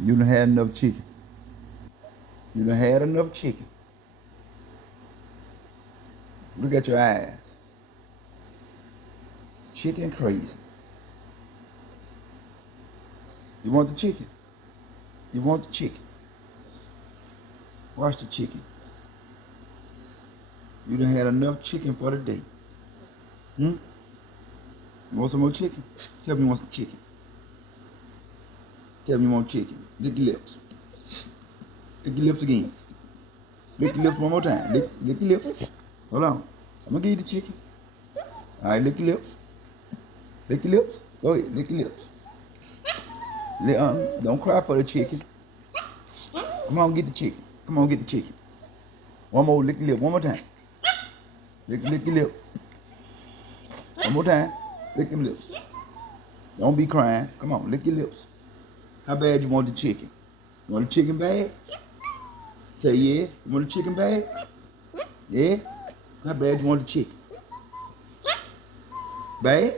You done had enough chicken. You done had enough chicken. Look at your eyes. Chicken crazy. You want the chicken? You want the chicken? Watch the chicken. You done had enough chicken for the day. Hmm? You want some more chicken? Tell me you want some chicken. Tell me you want chicken. Lick your lips. Lick your lips again. Lick your lips one more time. Lick your lips. Hold on. I'm gonna give you the chicken. All right, lick your lips. Lick your lips. Go ahead, lick your lips. Don't cry for the chicken. Come on, get the chicken. Come on, get the chicken. One more, lick your lip. One more time. Lick your lip. One more time. Lick them lips. Don't be crying. Come on, lick your lips. How bad you want the chicken? You want the chicken bad? Say yeah. You want the chicken bad? Yeah? How bad you want the chicken? Bad?